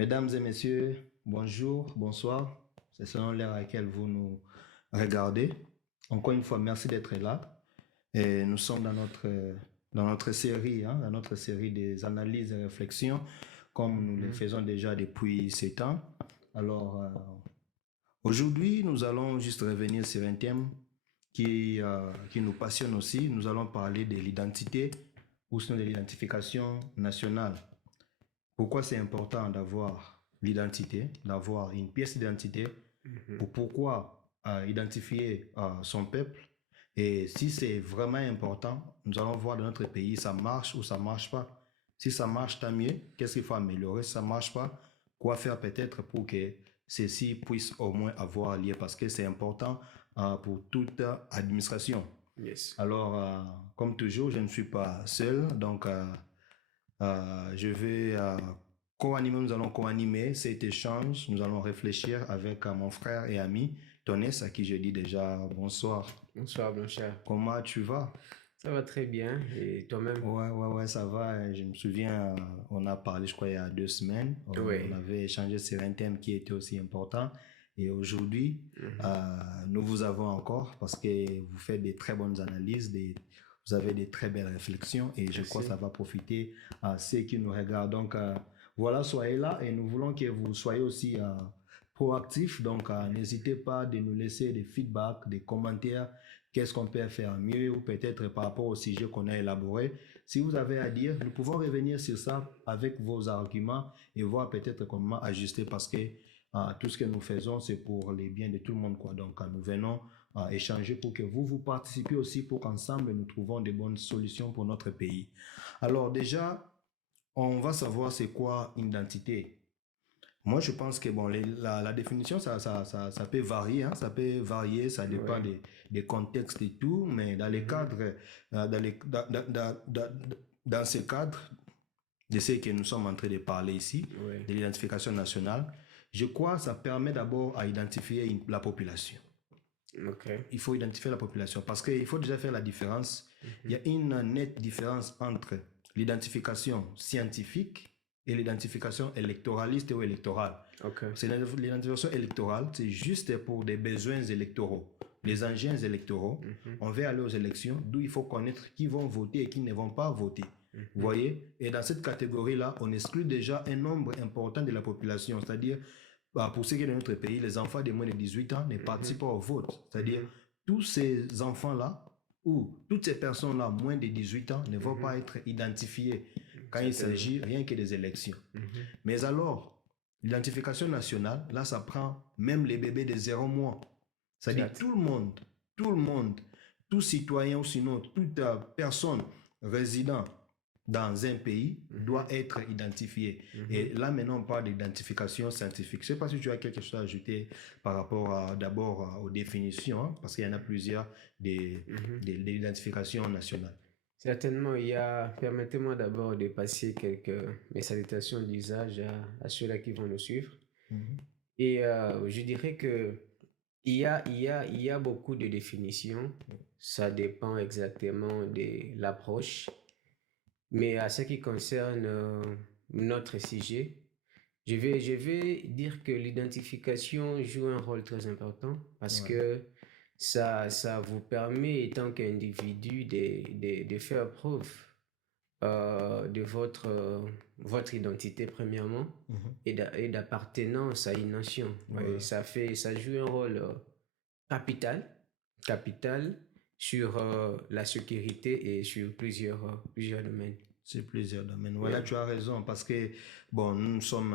Mesdames et messieurs, bonjour, bonsoir. C'est selon l'heure à laquelle vous nous regardez. Encore une fois, merci d'être là. Et nous sommes dans notre série, dans notre série des analyses et réflexions, comme nous le Mhm. faisons déjà depuis 7 ans. Alors, aujourd'hui, nous allons juste revenir sur un thème qui nous passionne aussi. Nous allons parler de l'identité ou sinon de l'identification nationale. Pourquoi c'est important d'avoir l'identité, d'avoir une pièce d'identité, ou Mhm. pourquoi identifier son peuple. Et si c'est vraiment important, nous allons voir dans notre pays, ça marche ou ça marche pas. Si ça marche, tant mieux. Qu'est-ce qu'il faut améliorer? Si ça marche pas, quoi faire peut-être pour que ceci puisse au moins avoir lieu parce que c'est important pour toute administration. Yes. Alors, comme toujours, je ne suis pas seul, donc je vais co-animer, nous allons co-animer cet échange. Nous allons réfléchir avec mon frère et ami Tonès, à qui je dis déjà bonsoir. Bonsoir, mon cher. Comment tu vas? Ça va très bien. Et toi-même? Ouais, ça va. Je me souviens, on a parlé, je crois, il y a 2 semaines. On Oui. avait échangé sur un thème qui était aussi important. Et aujourd'hui, Mhm. nous vous avons encore parce que vous faites des très bonnes analyses, vous avez des très belles réflexions et je crois que ça Merci. va profiter à ceux qui nous regardent. Donc, voilà, soyez là et nous voulons que vous soyez aussi proactifs. Donc, n'hésitez pas de nous laisser des feedbacks, des commentaires. Qu'est-ce qu'on peut faire mieux ou peut-être par rapport au sujet qu'on a élaboré. Si vous avez à dire, nous pouvons revenir sur ça avec vos arguments et voir peut-être comment ajuster parce que tout ce que nous faisons, c'est pour les biens de tout le monde, quoi. Donc, nous venons échanger pour que vous participiez aussi pour qu'ensemble, nous trouvons de bonnes solutions pour notre pays. Alors, déjà, on va savoir c'est quoi une identité. Moi, je pense que bon, la définition, ça peut varier, ça peut varier, ça dépend Oui. des contextes et tout, mais dans les Mhm. cadres, dans ces cadres de ce que nous sommes en train de parler ici, Oui. de l'identification nationale, je crois que ça permet d'abord à identifier la population. Ok. Il faut identifier la population parce qu'il faut déjà faire la différence. Il y a Mhm. une nette différence entre l'identification scientifique et l'identification électoraliste ou électorale. Ok. C'est l'identification électorale, c'est juste pour des besoins électoraux, les engins électoraux. Mhm. On veut aller aux élections, d'où il faut connaître qui vont voter et qui ne vont pas voter. Vous Mhm. voyez? Et dans cette catégorie-là, on exclut déjà un nombre important de la population, c'est-à-dire pour ce qui est de notre pays, les enfants de moins de 18 ans ne participent Mhm. pas au vote. C'est-à-dire, Mhm. tous ces enfants-là ou toutes ces personnes-là moins de 18 ans ne vont pas Mhm. être identifiées quand il Certainement. s'agit rien que des élections. Mhm. Mais alors, l'identification nationale, là, ça prend même les bébés de 0 mois. C'est-à-dire Certes. tout le monde, tout citoyen ou sinon toute personne résidant dans un pays doit Mhm. être identifié. Et Mhm. là, maintenant, on parle d'identification scientifique. Je ne sais pas si tu as quelque chose à ajouter par rapport d'abord aux définitions, parce qu'il y en a plusieurs Mhm. de l'identification nationale. Certainement, permettez-moi d'abord de passer mes salutations d'usage à ceux-là qui vont nous suivre. Mhm. Et je dirais que il y a beaucoup de définitions. Ça dépend exactement de l'approche. Mais à ce qui concerne notre sujet, je vais dire que l'identification joue un rôle très important parce Ouais, que ça vous permet, étant qu'individu, de faire preuve de votre identité premièrement mhm. et d'appartenance à une nation. Ouais, Ouais. ça joue un rôle capital, capital sur la sécurité et sur plusieurs domaines. C'est plusieurs domaines. Voilà, Oui. tu as raison, parce que, bon, nous sommes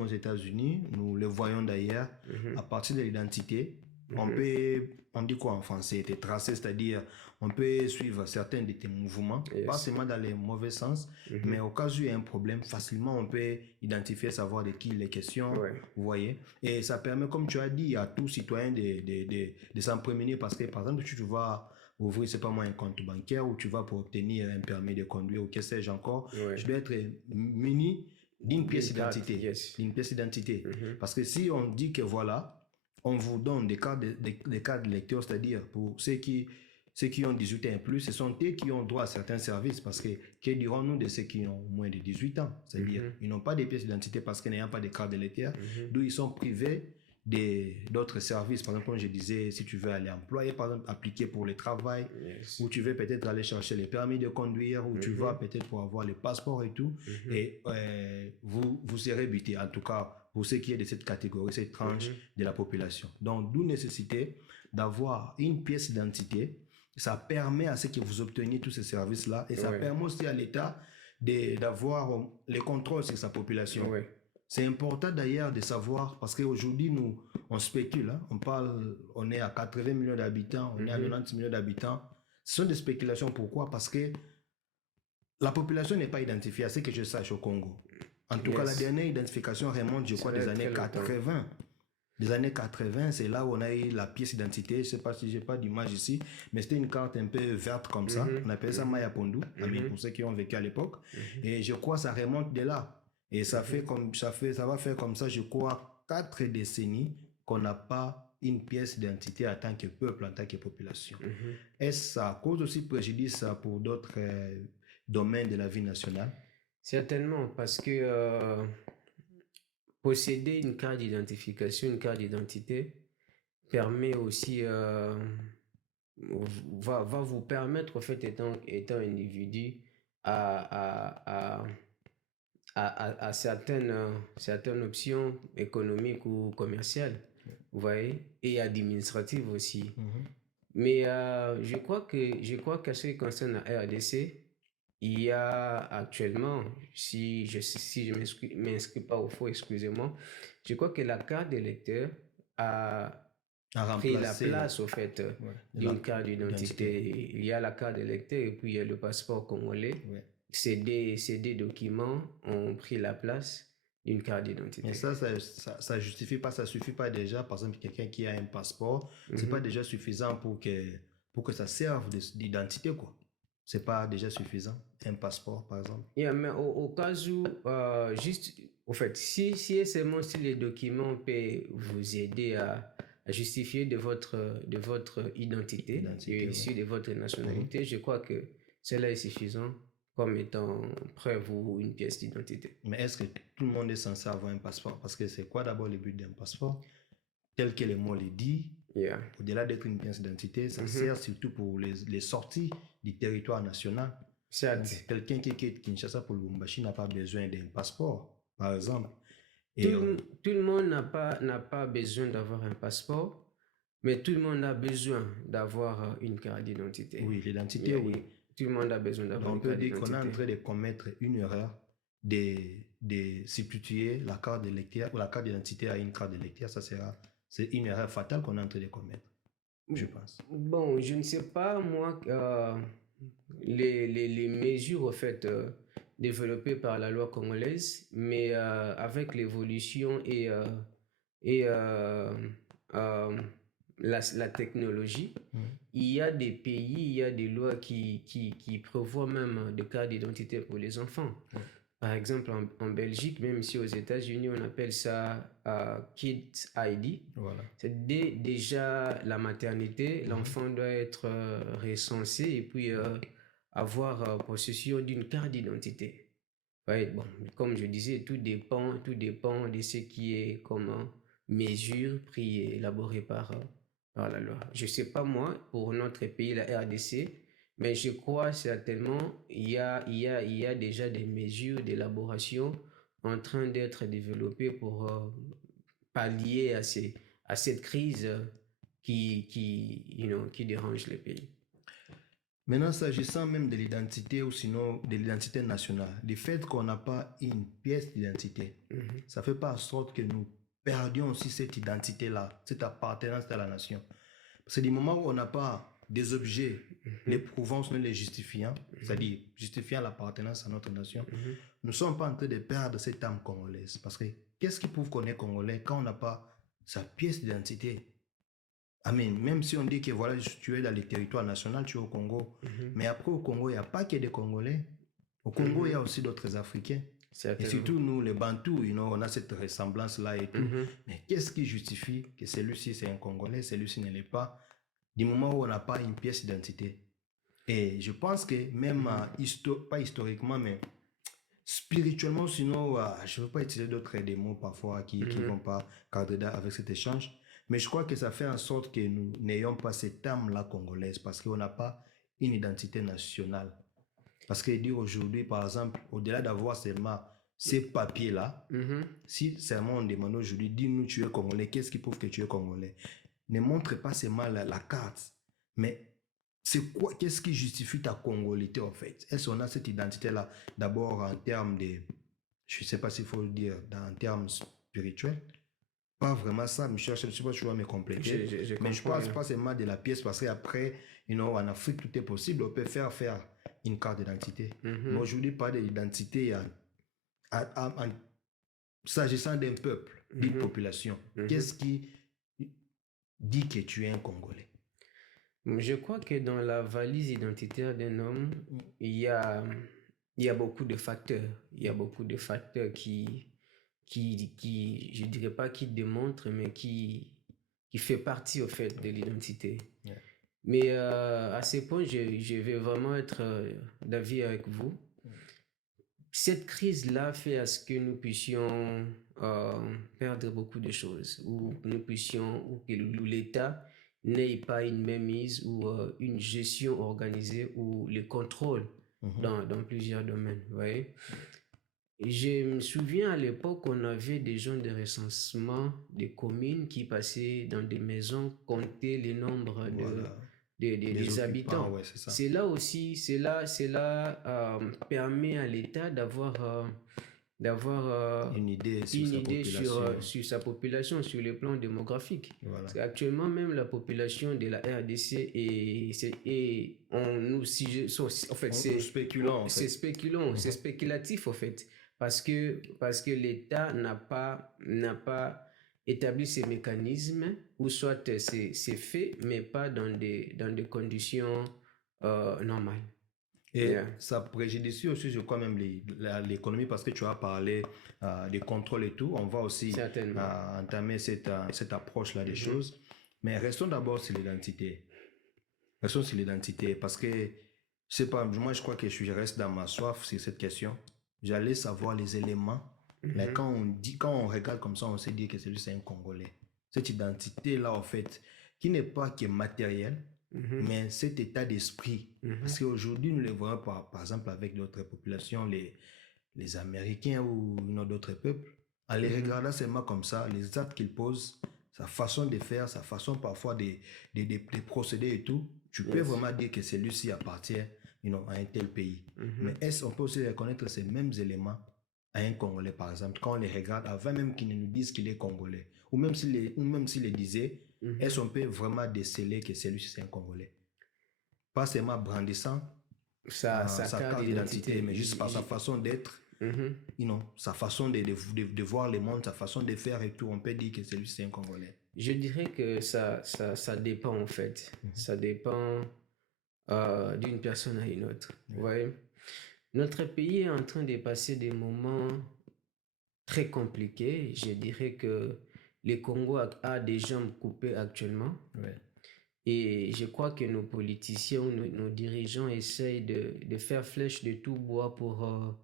aux États-Unis, nous le voyons d'ailleurs, à Mhm, partir de l'identité, mhm. on dit quoi en français, t'es tracé, c'est-à-dire, on peut suivre certains de tes mouvements, pas Yes. seulement dans les mauvais sens, mais Mhm. au cas où il y a un problème, facilement, on peut identifier, savoir de qui il est question, Ouais. vous voyez. Et ça permet, comme tu as dit, à tout citoyen de s'en prémunir, parce que, par exemple, tu vas ouvrir, c'est pas moi, un compte bancaire ou tu vas pour obtenir un permis de conduire ou que sais-je encore, Ouais. je dois être muni d'une pièce D'une carte, d'identité. yes. D'une pièce d'identité. Mhm. Parce que si on dit que voilà, on vous donne des cartes de lecteur, c'est-à-dire pour ceux qui ceux qui ont 18 ans et plus, ce sont eux qui ont droit à certains services parce que dirons-nous de ceux qui ont moins de 18 ans? C'est-à-dire, ils n'ont pas de pièces d'identité parce qu'ils n'ont pas de carte d'électeur, d'où ils sont privés d'autres services. Par exemple, comme je disais, si tu veux aller employer, par exemple, appliquer pour le travail, ou tu veux peut-être aller chercher les permis de conduire, ou tu vas peut-être pour avoir le passeport et tout, et vous serez buté, en tout cas, pour ce qui est de cette catégorie, cette tranche de la population. Donc, d'où nécessité d'avoir une pièce d'identité. Ça permet à ce que vous obteniez tous ces services-là, et ça permet aussi à l'État d'avoir les contrôles sur sa population. C'est important d'ailleurs de savoir, parce qu'aujourd'hui, nous, on spécule, hein, on est à 80 millions d'habitants, on est à 90 millions d'habitants. Ce sont des spéculations. Pourquoi? Parce que la population n'est pas identifiée, à ce que je sache, au Congo. En tout cas, la dernière identification remonte, je crois, des années 80. Des années 80, c'est là où on a eu la pièce d'identité. Je ne sais pas si je n'ai pas d'image ici, mais c'était une carte un peu verte comme ça. On appelait ça Maya Pondu, pour ceux qui ont vécu à l'époque. Et je crois que ça remonte de là. Et ça va faire comme ça, je crois, 4 décennies qu'on n'a pas une pièce d'identité en tant que peuple, en tant que population. Et ça cause aussi préjudice pour d'autres domaines de la vie nationale? Certainement, parce que posséder une carte d'identification, une carte d'identité, permet aussi, va vous permettre, en fait, étant individu, à certaines options économiques ou commerciales, vous voyez, et administratives aussi. Mais je crois qu'à ce qui concerne la RDC, il y a actuellement, si je m'inscris pas au faux, excusez-moi, je crois que la carte d'électeur a pris la place, au fait, d'une carte d'identité. Il y a la carte d'électeur et puis il y a le passeport congolais. Ces deux documents ont pris la place d'une carte d'identité. Mais ça justifie pas, ça suffit pas déjà. Par exemple, quelqu'un qui a un passeport, c'est pas déjà suffisant pour que ça serve d'identité, quoi. C'est pas déjà suffisant, un passeport, par exemple. Mais au cas où, juste, au fait, si et seulement si les documents peuvent vous aider à justifier de votre identité et issu de votre nationalité, je crois que cela est suffisant comme étant preuve ou une pièce d'identité. Mais est-ce que tout le monde est censé avoir un passeport? Parce que c'est quoi d'abord le but d'un passeport? Tel que les mots le disent, au-delà d'être une pièce d'identité, ça sert surtout pour les sorties du territoire national. Quelqu'un qui quitte Kinshasa pour Lubumbashi n'a pas besoin d'un passeport, par exemple. Tout le monde n'a pas besoin d'avoir un passeport, mais tout le monde a besoin d'avoir une carte d'identité. Oui, l'identité, oui. Tout le monde a besoin d'avoir une carte d'identité. On peut dire qu'on est en train de commettre une erreur de substituer la carte d'électeur ou la carte d'identité à une carte d'électeur. C'est une erreur fatale qu'on est en train de commettre, je pense. Bon, je ne sais pas, moi, les mesures, en fait, développées par la loi congolaise, mais avec l'évolution et la technologie, il y a des pays, il y a des lois qui prévoient même des cartes d'identité pour les enfants. Par exemple, en Belgique, même si aux États-Unis, on appelle ça Kids ID. C'est déjà la maternité, l'enfant doit être recensé et puis avoir possession d'une carte d'identité. Bon, comme je disais, tout dépend de ce qui est comme mesure pris et élaborée par la loi. Je ne sais pas moi, pour notre pays, la RDC, mais je crois certainement il y a déjà des mesures d'élaboration en train d'être développées pour pallier à cette crise qui dérange le pays. Maintenant, s'agissant même de l'identité ou sinon de l'identité nationale, le fait qu'on n'a pas une pièce d'identité, ça ne fait pas en sorte que nous perdions aussi cette identité-là, cette appartenance à la nation. Parce que du moment où on n'a pas des objets les prouvant, les justifiant, c'est-à-dire justifiant l'appartenance à notre nation, nous ne sommes pas en train de perdre cette âme congolaise. Parce que qu'est-ce qui prouve qu'on est congolais quand on n'a pas sa pièce d'identité? Même si on dit que voilà, tu es dans le territoire national, tu es au Congo, mais après au Congo, il n'y a pas que des Congolais. Au Congo, il y a aussi d'autres Africains. Et surtout nous, les Bantous, on a cette ressemblance-là et tout. Mais qu'est-ce qui justifie que celui-ci c'est un Congolais, celui-ci ne l'est pas? du moment où on n'a pas une pièce d'identité. Et je pense que même, pas historiquement, mais spirituellement, sinon, je ne veux pas utiliser d'autres des mots parfois qui ne vont pas cadrer avec cet échange, mais je crois que ça fait en sorte que nous n'ayons pas cette âme-là congolaise parce qu'on n'a pas une identité nationale. Parce que dire aujourd'hui, par exemple, au-delà d'avoir seulement ces papiers-là, si seulement on demande aujourd'hui, dis-nous tu es congolais, qu'est-ce qui prouve que tu es congolais? Ne montre pas seulement la carte, mais c'est quoi, qu'est-ce qui justifie ta congolité en fait? Est-ce qu'on a cette identité-là d'abord en termes de, je ne sais pas s'il faut le dire, en termes spirituels? Pas vraiment ça, Michel, je ne sais pas si tu vas me compléter, mais je pense pas seulement de la pièce parce qu'après, en Afrique, tout est possible, on peut faire une carte d'identité. Mais aujourd'hui, pas d'identité s'agissant d'un peuple, d'une population. Qu'est-ce qui dit que tu es un Congolais? Je crois que dans la valise identitaire d'un homme, il y a beaucoup de facteurs. Il y a beaucoup de facteurs qui je dirais pas qui démontrent, mais qui fait partie au fait de l'identité. Yeah. Mais à ce point, je vais vraiment être d'avis avec vous. Cette crise-là fait à ce que nous puissions perdre beaucoup de choses, ou nous puissions, ou que l'État n'ait pas une mainmise ou une gestion organisée ou le contrôle dans plusieurs domaines. Vous voyez? Je me souviens à l'époque, on avait des gens de recensement des communes qui passaient dans des maisons, comptaient les nombres des habitants. Ouais, c'est là aussi, permet à l'État d'avoir une idée sur sa population, sur le plan démographique. Voilà. Parce qu'actuellement, même la population de la RDC est c'est spéculant, c'est spéculatif en fait. Parce que l'État n'a pas établi ces mécanismes, ou soit c'est fait, mais pas dans des conditions normales. Et ça préjudicie aussi, je crois, même l'économie, parce que tu as parlé des contrôles et tout. On va aussi entamer cette approche-là des choses. Mais restons d'abord sur l'identité. Restons sur l'identité, parce que, je sais pas, moi, je crois que je reste dans ma soif sur cette question. J'allais savoir les éléments. Mais quand on regarde comme ça, on sait dire que c'est un Congolais. Cette identité-là, en fait, qui n'est pas que matérielle, mais cet état d'esprit. Parce qu'aujourd'hui, nous le voyons par exemple avec d'autres populations, les Américains ou d'autres peuples, en les regardant seulement comme ça, les actes qu'ils posent, sa façon de faire, sa façon parfois de procéder et tout, tu peux vraiment dire que celui-ci appartient à un tel pays. Mais est-ce qu'on peut aussi reconnaître ces mêmes éléments à un Congolais, par exemple, quand on les regarde, avant même qu'ils ne nous disent qu'il est Congolais, ou même s'il les disait, est-ce qu'on peut vraiment déceler que celui-ci c'est un Congolais? Pas seulement brandissant sa carte d'identité, mais juste par sa façon d'être, sa façon de voir le monde, sa façon de faire et tout, on peut dire que celui-ci c'est un Congolais. Je dirais que ça dépend en fait. Ça dépend d'une personne à une autre. Vous voyez? Notre pays est en train de passer des moments très compliqués. Je dirais que le Congo a des jambes coupées actuellement. Ouais. Et je crois que nos politiciens, nos dirigeants essayent de faire flèche de tout bois pour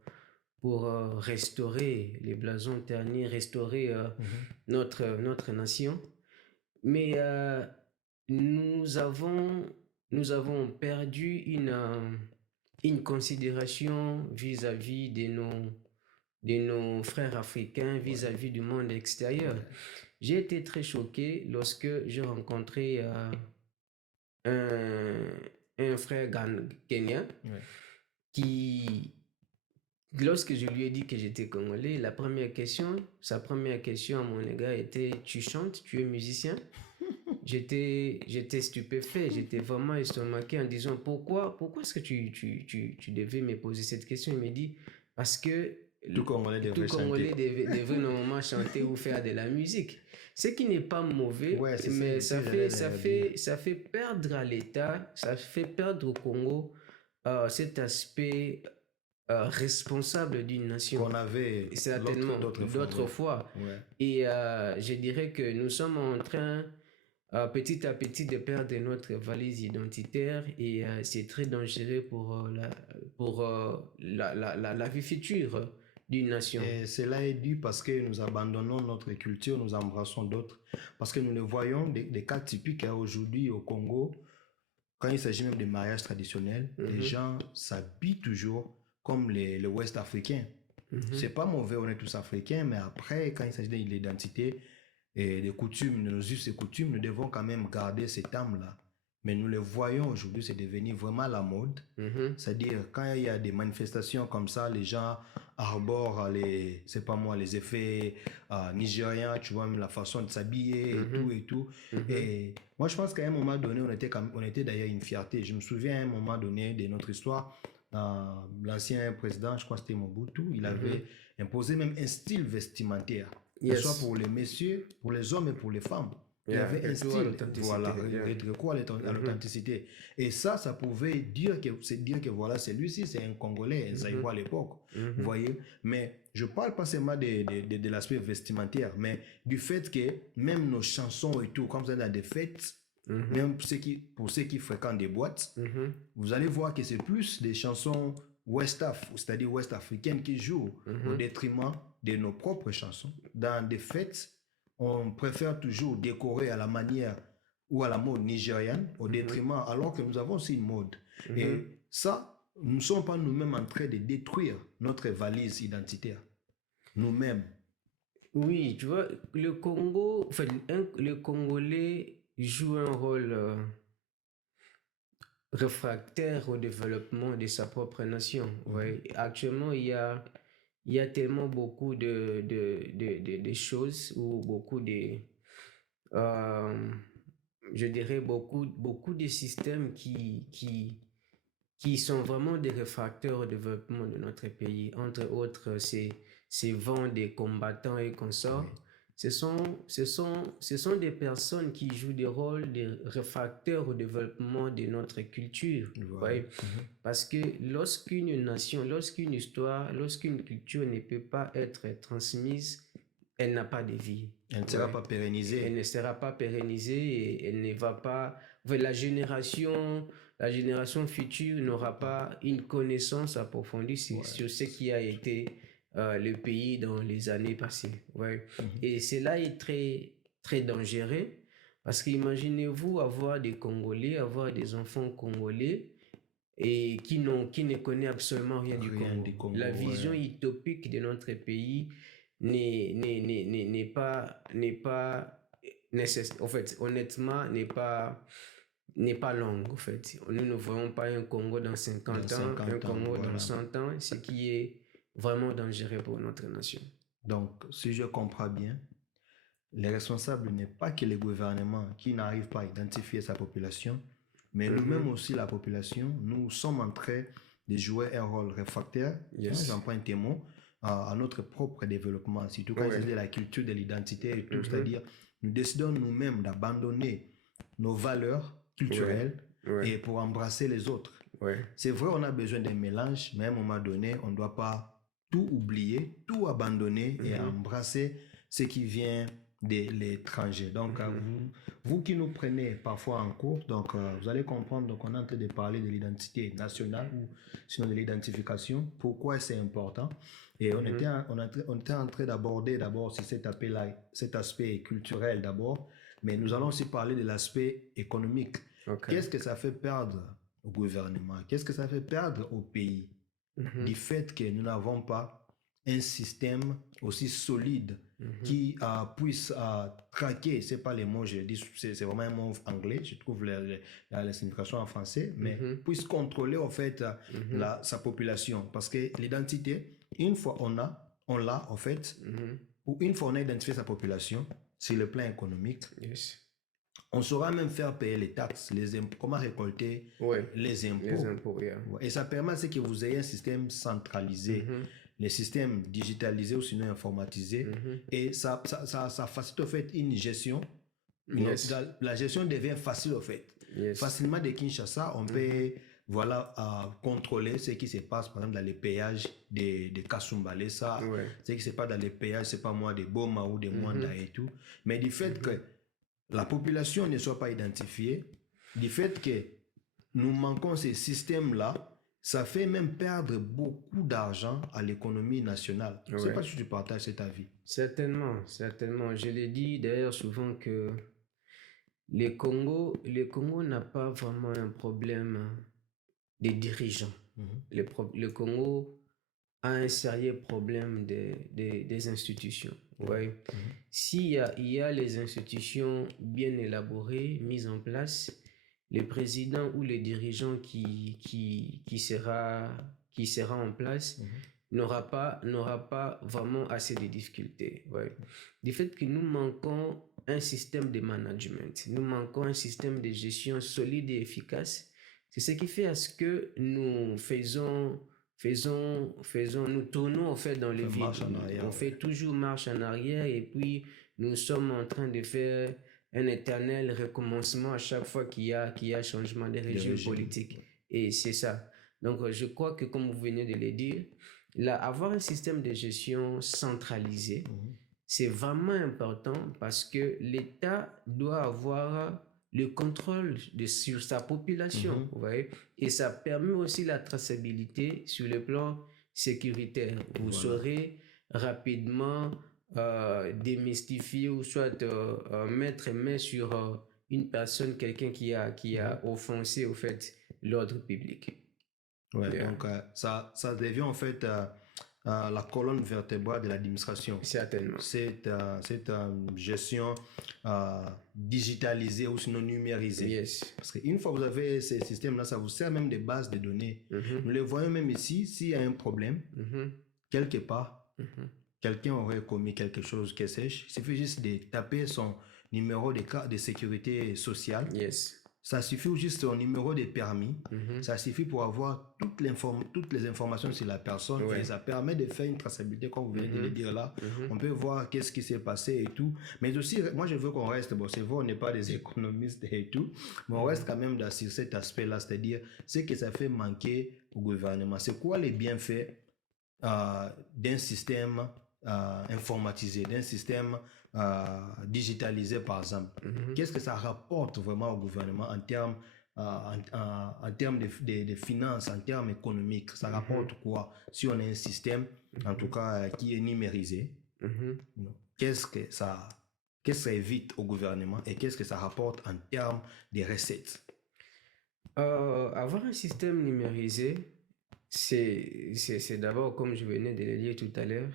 restaurer les blasons ternis, restaurer notre nation. Mais nous avons perdu une considération vis-à-vis de nos frères africains, vis-à-vis du monde extérieur. J'ai été très choqué lorsque j'ai rencontré un frère kenyan qui, lorsque je lui ai dit que j'étais congolais, sa première question à mon égard était: tu chantes, tu es musicien? J'étais stupéfait, j'étais vraiment estomaqué en disant pourquoi est-ce que tu devais me poser cette question? Il me dit parce que tout Congolais devrait normalement chanter ou faire de la musique. Ce qui n'est pas mauvais, mais ça fait perdre à l'État, ça fait perdre au Congo cet aspect responsable d'une nation. Qu'on avait certainement d'autres fois. Ouais. Et je dirais que nous sommes en train petit à petit de perdre notre valise identitaire et c'est très dangereux pour la vie future d'une nation. Et cela est dû parce que nous abandonnons notre culture, nous embrassons d'autres. Parce que nous le voyons, des cas typiques aujourd'hui au Congo, quand il s'agit même de mariages traditionnels, les gens s'habillent toujours comme les Ouest africains. C'est pas mauvais, on est tous africains, mais après, quand il s'agit de l'identité et des coutumes, de nos us et coutumes, nous devons quand même garder cette âme-là. Mais nous le voyons aujourd'hui, c'est devenu vraiment la mode. C'est-à-dire, quand il y a des manifestations comme ça, les gens arborent c'est pas moi, les effets nigériens, tu vois, même la façon de s'habiller et tout et tout. Et moi, je pense qu'à un moment donné, on était d'ailleurs une fierté. Je me souviens à un moment donné de notre histoire, l'ancien président, je crois que c'était Mobutu, il avait imposé même un style vestimentaire, que ce soit pour les messieurs, pour les hommes et pour les femmes. Il y avait un style, voilà, recours à l'authenticité. Et ça pouvait dire que voilà, celui-ci, c'est un Congolais, un Zaïrois à l'époque, vous voyez. Mais je parle pas seulement de l'aspect vestimentaire, mais du fait que même nos chansons et tout, comme ça dans des fêtes, même pour ceux qui fréquentent des boîtes, vous allez voir que c'est plus des chansons c'est-à-dire ouest africaines qui jouent au détriment de nos propres chansons. Dans des fêtes, on préfère toujours décorer à la manière ou à la mode nigériane au détriment, alors que nous avons aussi une mode. Et ça, nous ne sommes pas nous-mêmes en train de détruire notre valise identitaire. Nous-mêmes. Oui, tu vois, le Congo, enfin, le Congolais joue un rôle réfractaire au développement de sa propre nation. Ouais. Actuellement, il y a tellement beaucoup de choses ou beaucoup je dirais beaucoup de systèmes qui sont vraiment des réfractaires au développement de notre pays. Entre autres, ces vents des combattants et consorts. Ce sont des personnes qui jouent des rôles de réfractaires au développement de notre culture. Ouais. Parce que lorsqu'une nation, lorsqu'une histoire, lorsqu'une culture ne peut pas être transmise, elle n'a pas de vie. Elle ne sera pas pérennisée. Elle ne sera pas pérennisée et elle ne va pas... La génération future n'aura pas une connaissance approfondie sur ce qui a été le pays dans les années passées. Ouais. Et cela est très, très dangereux parce qu'imaginez-vous avoir des Congolais, avoir des enfants congolais et qui ne connaissent absolument rien du Congo. La vision utopique de notre pays n'est pas nécessaire. En fait, honnêtement, n'est pas longue. En fait, nous ne voyons pas un Congo dans 50 ans, un Congo dans 100 ans, ce qui est vraiment dangereux pour notre nation. Donc, si je comprends bien, les responsables n'est pas que les gouvernements qui n'arrivent pas à identifier sa population, mais nous-mêmes aussi, la population, nous sommes en train de jouer un rôle réfractaire, j'en prends un témoin, à notre propre développement, surtout quand c'est de la culture, de l'identité et tout, c'est-à-dire nous décidons nous-mêmes d'abandonner nos valeurs culturelles et pour embrasser les autres. C'est vrai, on a besoin d'un mélange, mais à un moment donné, on ne doit pas tout oublier, tout abandonner et embrasser ce qui vient de l'étranger. Donc, vous qui nous prenez parfois en cours, donc vous allez comprendre qu'on est en train de parler de l'identité nationale ou sinon de l'identification, pourquoi c'est important. Et on était en train d'aborder d'abord cet aspect culturel d'abord, mais nous allons aussi parler de l'aspect économique. Qu'est-ce que ça fait perdre au gouvernement? Qu'est-ce que ça fait perdre au pays du fait que nous n'avons pas un système aussi solide qui puisse traquer, c'est pas les mots, je dis, c'est vraiment un mot anglais, je trouve la signification en français, mais puisse contrôler en fait sa population. Parce que l'identité, une fois on l'a en fait, ou une fois on a identifié sa population, sur le plan économique, on saura même faire payer les taxes, les impôts, comment récolter les impôts. Et ça permet à ce que vous ayez un système centralisé, les systèmes digitalisés ou sinon informatisés, et ça facilite au fait une gestion. La gestion devient facile au fait. Facilement de Kinshasa, on peut contrôler ce qui se passe par exemple dans les péages de Kasumbalesa, ce qui se passe dans les péages, c'est pas moi, de Boma ou de Mwanda et tout. Mais du fait que la population ne soit pas identifiée, du fait que nous manquons ces systèmes-là, ça fait même perdre beaucoup d'argent à l'économie nationale. Je ne sais pas Ouais. si tu partages cet avis. Certainement, certainement. Je l'ai dit d'ailleurs souvent que le Congo n'a pas vraiment un problème des dirigeants. Le Congo a un sérieux problème des institutions. Ouais. Il y a les institutions bien élaborées, mises en place, le président ou le dirigeant qui sera en place n'aura pas vraiment assez de difficultés. Ouais. Du fait que nous manquons un système de management, nous manquons un système de gestion solide et efficace, c'est ce qui fait à ce que nous nous tournons en fait dans le vide. On fait toujours marche en arrière et puis nous sommes en train de faire un éternel recommencement à chaque fois qu'il y a changement de régime politique. Et c'est ça. Donc je crois que comme vous venez de le dire, avoir un système de gestion centralisé, c'est vraiment important parce que l'État doit avoir le contrôle sur sa population, vous voyez, et ça permet aussi la traçabilité sur le plan sécuritaire. Vous saurez rapidement démystifier ou soit mettre main sur une personne, quelqu'un qui a offensé au fait l'ordre public. Ouais, donc ça devient en fait la colonne vertébrale de l'administration. Certainement. Cette gestion digitalisée ou sinon numérisée. Yes. Parce qu'une fois que vous avez ces systèmes-là, ça vous sert même des bases de données. Nous les voyons même ici, s'il y a un problème, quelque part, quelqu'un aurait commis quelque chose, que sais-je, il suffit juste de taper son numéro de sécurité sociale. Yes. Ça suffit juste son numéro de permis. Ça suffit pour avoir toutes les informations sur la personne. Ouais. Et ça permet de faire une traçabilité, comme vous venez de le dire là. On peut voir qu'est-ce qui s'est passé et tout. Mais aussi, moi, je veux qu'on reste, bon, c'est vrai, on n'est pas des économistes et tout, mais on reste quand même sur cet aspect-là, c'est-à-dire ce que ça fait manquer au gouvernement. C'est quoi les bienfaits d'un système informatisé, d'un système digitalisé par exemple. Qu'est-ce que ça rapporte vraiment au gouvernement en termes de finances, en termes économiques? Ça rapporte quoi si on a un système, en tout cas, qui est numérisé? Qu'est-ce que ça évite au gouvernement et qu'est-ce que ça rapporte en termes de recettes? Avoir un système numérisé, c'est d'abord, comme je venais de le dire tout à l'heure,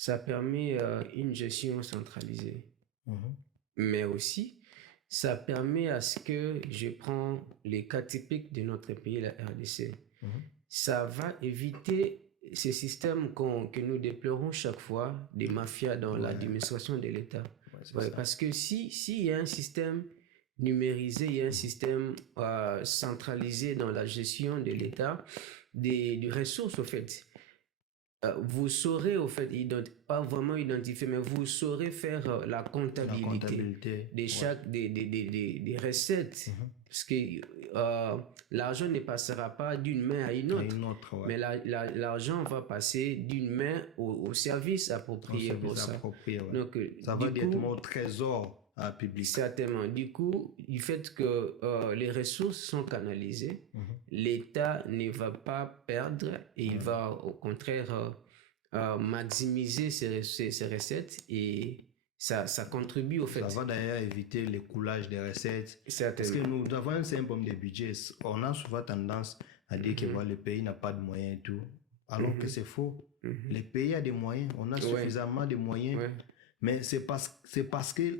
ça permet une gestion centralisée. Mais aussi, ça permet à ce que je prends les cas typiques de notre pays, la RDC. Ça va éviter ces systèmes que nous déplorons chaque fois, des mafias dans l'administration de l'État. Parce que s'il y a un système numérisé, il y a un système centralisé dans la gestion de l'État, des ressources, au fait, vous saurez, au fait, pas vraiment identifier, mais vous saurez faire la comptabilité de chaque des recettes. Parce que l'argent ne passera pas d'une main à une autre. Mais l'argent va passer d'une main au service approprié pour ça. Donc, ça va directement au trésor public. Certainement. Du coup, du fait que les ressources sont canalisées, l'État ne va pas perdre et il va au contraire maximiser ses recettes et ça contribue au fait. Ça va d'ailleurs éviter le coulage des recettes. Certainement. Parce que nous avons un simple de budget. On a souvent tendance à dire que le pays n'a pas de moyens et tout. Alors que c'est faux. Le pays a des moyens. On a suffisamment de moyens. Mais c'est parce que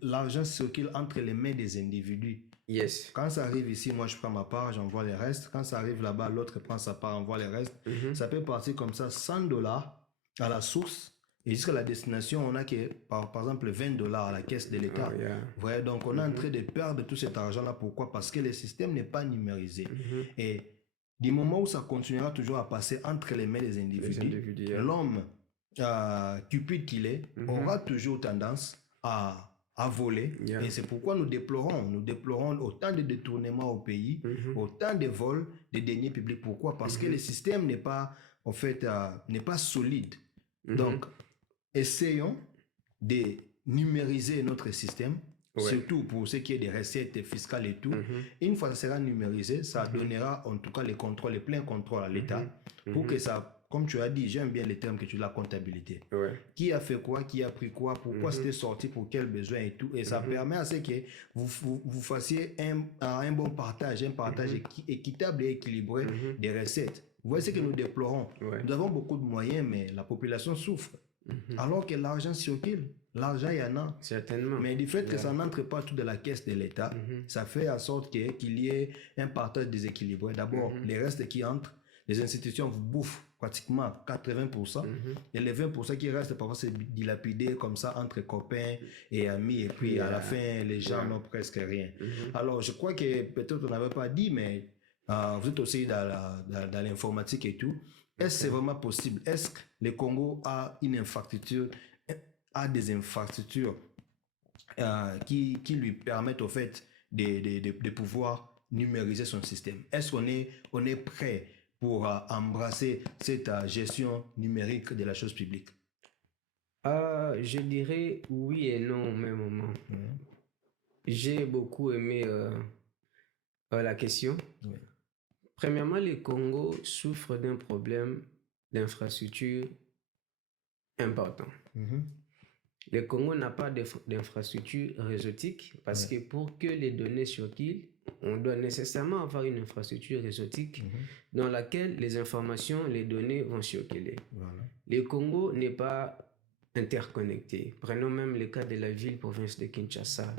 l'argent circule entre les mains des individus. Yes. Quand ça arrive ici, moi je prends ma part, j'envoie les restes. Quand ça arrive là-bas, l'autre prend sa part, envoie les restes. Ça peut partir comme ça, $100 à la source. Et jusqu'à la destination, on a que, par exemple, $20 à la caisse de l'État. Vous voyez, donc on est en train de perdre tout cet argent-là. Pourquoi? Parce que le système n'est pas numérisé. Et du moment où ça continuera toujours à passer entre les mains des individus, l'homme cupide qu'il est, aura toujours tendance à voler. Et c'est pourquoi nous déplorons autant de détournements au pays, autant de vols de deniers publics. Pourquoi? Parce que le système n'est pas, en fait, n'est pas solide. Donc, essayons de numériser notre système. surtout pour ce qui est des recettes fiscales et tout. Une fois que ça sera numérisé, ça donnera en tout cas les contrôles, les pleins contrôles à l'État pour que ça, comme tu as dit, j'aime bien les termes que tu as, la comptabilité. Qui a fait quoi, qui a pris quoi, pourquoi c'était sorti, pour quel besoin et tout. Et ça permet à ce que vous fassiez un bon partage, un partage équitable et équilibré des recettes. Vous voyez ce que nous déplorons. Nous avons beaucoup de moyens, mais la population souffre. Alors que l'argent circule, l'argent il y en a. Certainement. Mais du fait que ça n'entre pas tout de la caisse de l'État, ça fait en sorte qu'il y ait un partage déséquilibré. D'abord, les restes qui entrent, les institutions vous bouffent pratiquement 80%. Et les 20% qui restent, parfois, c'est dilapidé comme ça entre copains et amis. Et puis, à la fin, les gens n'ont presque rien. Alors, je crois que peut-être on n'avait pas dit, mais vous êtes aussi dans l'informatique et tout. Est-ce que c'est vraiment possible? Est-ce que le Congo a une infrastructure, a des infrastructures qui lui permettent au fait de pouvoir numériser son système? Est-ce qu'on est prêt pour embrasser cette gestion numérique de la chose publique? Je dirais oui et non au même moment. J'ai beaucoup aimé la question. Premièrement, le Congo souffre d'un problème d'infrastructure important. Le Congo n'a pas d'infrastructure réseautique parce que pour que les données circulent, on doit nécessairement avoir une infrastructure réseautique dans laquelle les informations, les données vont circuler. Le Congo n'est pas interconnecté. Prenons même le cas de la ville-province de Kinshasa.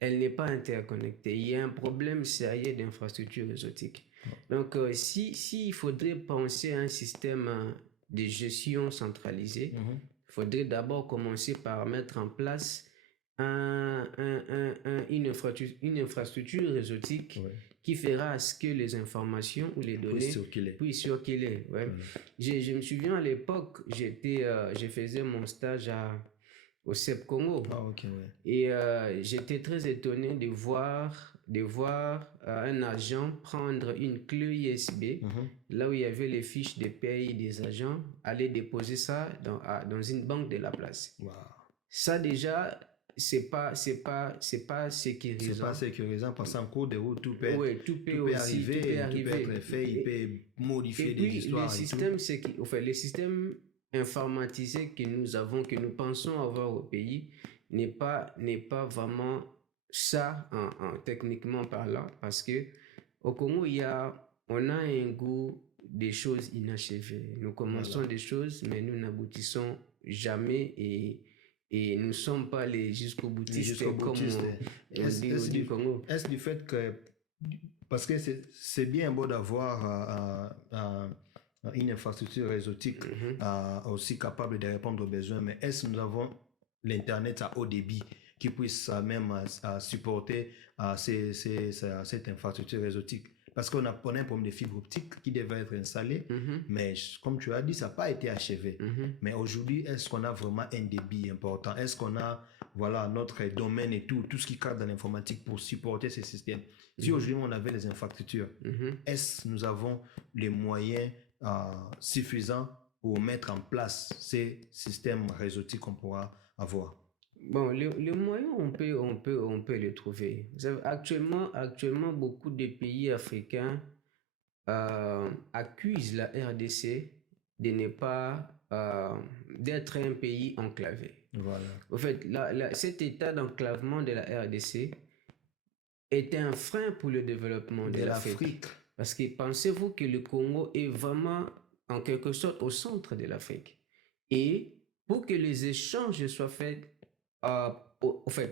Elle n'est pas interconnectée. Il y a un problème sérieux d'infrastructure réseautique. Donc, il faudrait penser à un système de gestion centralisé, il faudrait d'abord commencer par mettre en place une infrastructure réseautique qui fera à ce que les informations ou les données puissent circuler. Je me souviens à l'époque, je faisais mon stage au CEP Congo. Et j'étais très étonné de voir un agent prendre une clé USB, là où il y avait les fiches de paye des agents, aller déposer ça dans une banque de la place. Ça déjà, c'est pas sécurisant. C'est pas sécurisant parce qu'en cours de route, tout peut arriver, tout peut être fait, il peut modifier des histoires. Le système informatisé que nous pensons avoir au pays n'est pas vraiment ça techniquement parlant, parce que au Congo on a un goût des choses inachevées. Nous commençons des choses, mais nous n'aboutissons jamais et nous ne sommes pas les jusqu'au boutistes comme on dit du Congo. Est-ce du fait que, parce que c'est bien beau d'avoir une infrastructure réseautique aussi capable de répondre aux besoins, mais est-ce que nous avons l'Internet à haut débit qui puisse même supporter cette infrastructure réseautique? Parce qu'on a un problème de fibre optique qui devait être installé, mais comme tu as dit, ça n'a pas été achevé. Mais aujourd'hui, est-ce qu'on a vraiment un débit important? Est-ce qu'on a notre domaine et tout ce qui cadre dans l'informatique pour supporter ces systèmes? Si aujourd'hui on avait les infrastructures, est-ce que nous avons les moyens suffisants pour mettre en place ces systèmes réseautiques qu'on pourra avoir? Bon, les moyens, on peut les trouver. Actuellement, beaucoup de pays africains accusent la RDC de ne pas d'être un pays enclavé. En fait, cet état d'enclavement de la RDC est un frein pour le développement de l'Afrique. Parce que pensez-vous que le Congo est vraiment, en quelque sorte, au centre de l'Afrique? Et pour que les échanges soient faits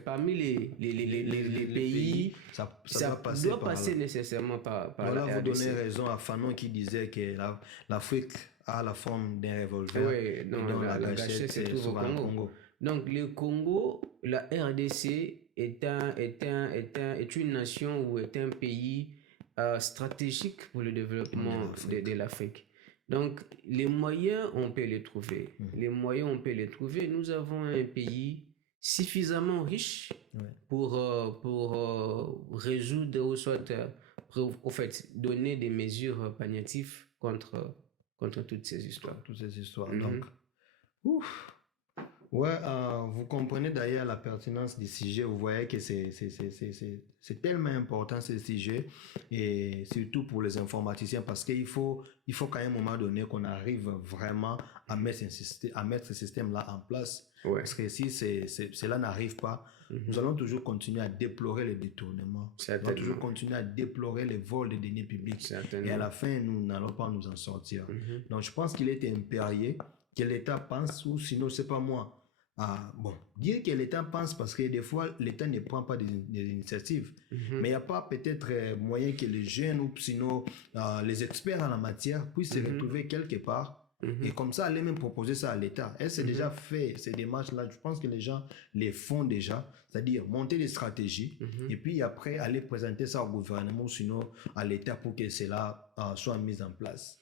parmi les pays, ça doit passer nécessairement par la RDC. Vous donnez raison à Fanon qui disait que l'Afrique a la forme d'un revolver. Oui, donc la gâchette se trouve au Congo. Donc le Congo, la RDC est une nation ou est un pays stratégique pour le développement de l'Afrique. Donc les moyens, on peut les trouver. Nous avons un pays suffisamment riche pour résoudre ou soit donner des mesures palliatives contre toutes ces histoires. Donc, Ouais, vous comprenez d'ailleurs la pertinence du sujet. Vous voyez que c'est tellement important ce sujet, et surtout pour les informaticiens, parce il faut qu'à un moment donné qu'on arrive vraiment à à mettre ce système-là en place. Ouais. Parce que si cela n'arrive pas, nous allons toujours continuer à déplorer les détournements. Nous allons toujours Certainement. continuer à déplorer les vols de deniers publics. Et à Certainement. la fin, nous n'allons pas nous en sortir. Donc, je pense qu'il est impérieux que l'État pense, ou sinon, c'est pas moi. Bon, dire que l'État pense, parce que des fois, l'État ne prend pas des initiatives. Mais il n'y a pas peut-être moyen que les jeunes ou sinon les experts en la matière puissent se retrouver quelque part et comme ça aller même proposer ça à l'État. Et c'est déjà fait, ces démarches-là. Je pense que les gens les font déjà, c'est-à-dire monter des stratégies et puis après aller présenter ça au gouvernement ou sinon à l'État pour que cela soit mis en place.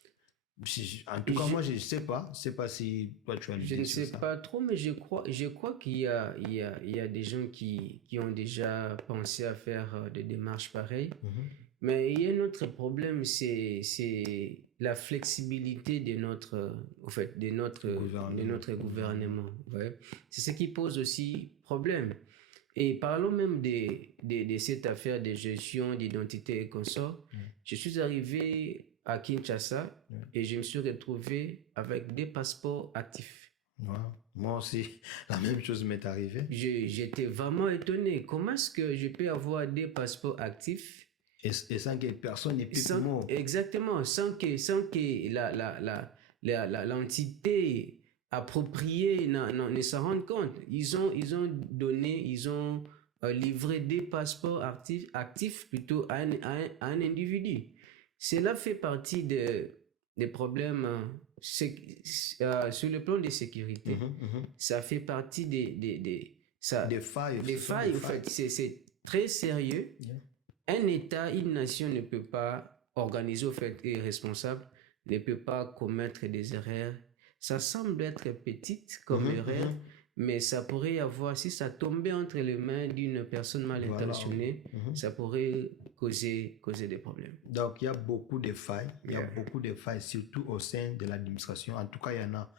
En tout cas, moi, je ne sais pas si toi tu as Je l'idée ne sur sais ça. pas trop, mais je crois qu'il y a des gens qui ont déjà pensé à faire des démarches pareilles. Mais il y a un autre problème, c'est la flexibilité de notre gouvernement. Ouais. C'est ce qui pose aussi problème. Et parlons même de cette affaire de gestion d'identité et consorts. Je suis arrivé à Kinshasa et je me suis retrouvé avec des passeports actifs. Ouais. Moi aussi, la même chose m'est arrivée. J'étais vraiment étonné. Comment est-ce que je peux avoir des passeports actifs et sans que personne n'ait pu mot. Exactement, sans que l'entité appropriée ne s'en rende compte. Ils ont livré des passeports actifs plutôt à un individu. Cela fait partie des problèmes sur le plan de sécurité. Ça fait partie des failles. Des failles, en fait. C'est très sérieux. Un État, une nation ne peut pas organiser au fait et responsable, ne peut pas commettre des erreurs. Ça semble être petite comme erreur, mais ça pourrait y avoir, si ça tombait entre les mains d'une personne mal intentionnée, ça pourrait causer des problèmes. Donc il y a beaucoup de failles, il y a beaucoup de failles, surtout au sein de l'administration. En tout cas, il y en a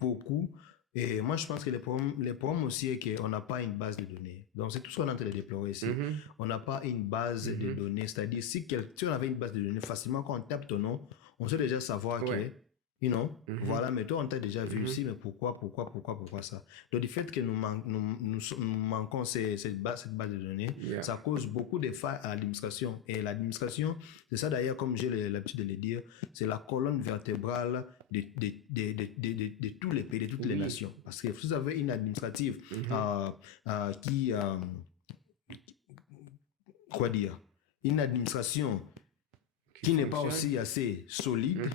beaucoup. Et moi, je pense que le problème aussi est qu'on n'a pas une base de données. Donc, c'est tout ce qu'on est en train de déplorer ici. On n'a pas une base de données. C'est-à-dire, si on avait une base de données, facilement, quand on tape ton nom, on sait déjà savoir que, voilà, mais toi, on t'a déjà vu ici, mais pourquoi ça? Donc, du fait que nous manquons cette base de données, ça cause beaucoup de failles à l'administration. Et l'administration, c'est ça d'ailleurs, comme j'ai l'habitude de le dire, c'est la colonne vertébrale de tous les pays, de toutes les nations. Parce que vous avez une administrative une administration qui n'est pas aussi assez solide,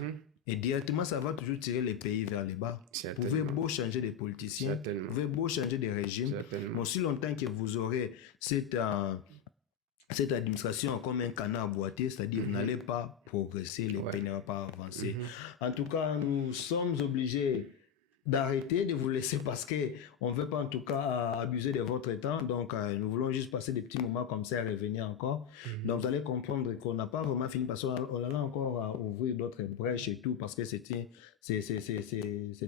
et directement ça va toujours tirer les pays vers le bas. Vous pouvez beau changer de politiciens, vous pouvez beau changer de régime, mais aussi longtemps que vous aurez cette administration comme un canard boité, c'est-à-dire vous n'allez pas progresser, les pays n'allent pas avancer. En tout cas, nous sommes obligés d'arrêter, de vous laisser parce qu'on ne veut pas en tout cas abuser de votre temps. Donc, nous voulons juste passer des petits moments comme ça et revenir encore. Donc, vous allez comprendre qu'on n'a pas vraiment fini parce qu'on allait encore à ouvrir d'autres brèches et tout parce que c'est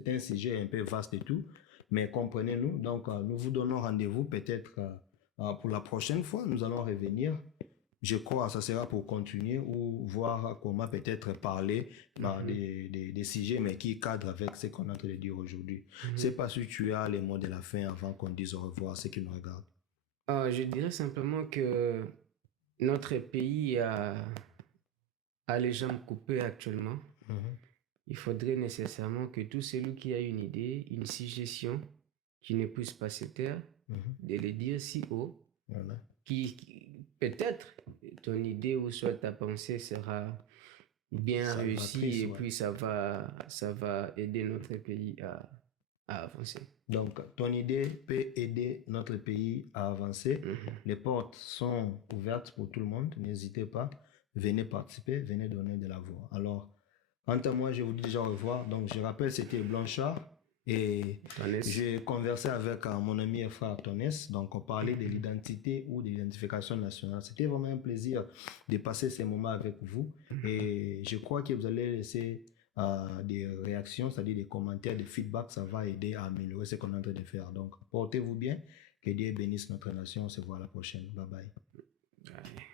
un sujet un peu vaste et tout. Mais comprenez-nous. Donc, nous vous donnons rendez-vous peut-être pour la prochaine fois. Nous allons revenir. Je crois que ça sera pour continuer ou voir comment peut-être parler des sujets, mais qui cadrent avec ce qu'on est en train de dire aujourd'hui. Je ne sais pas si tu as les mots de la fin avant qu'on dise au revoir à ceux qui nous regardent. Je dirais simplement que notre pays a les jambes coupées actuellement. Il faudrait nécessairement que tout celui qui a une idée, une suggestion, qui ne puisse pas se taire, de le dire si haut, qui peut-être ton idée ou soit ta pensée sera bien réussie et puis ça va aider notre pays à avancer. Donc, ton idée peut aider notre pays à avancer. Les portes sont ouvertes pour tout le monde. N'hésitez pas. Venez participer, venez donner de la voix. Alors, quant à moi, je vous dis déjà au revoir. Donc, je rappelle, c'était Blanchard. Et j'ai conversé avec mon ami et frère Tonès, donc on parlait de l'identité ou de l'identification nationale. C'était vraiment un plaisir de passer ces moments avec vous et je crois que vous allez laisser des réactions, c'est-à-dire des commentaires, des feedbacks, ça va aider à améliorer ce qu'on est en train de faire. Donc, portez-vous bien, que Dieu bénisse notre nation, on se voit à la prochaine. Bye bye. Allez.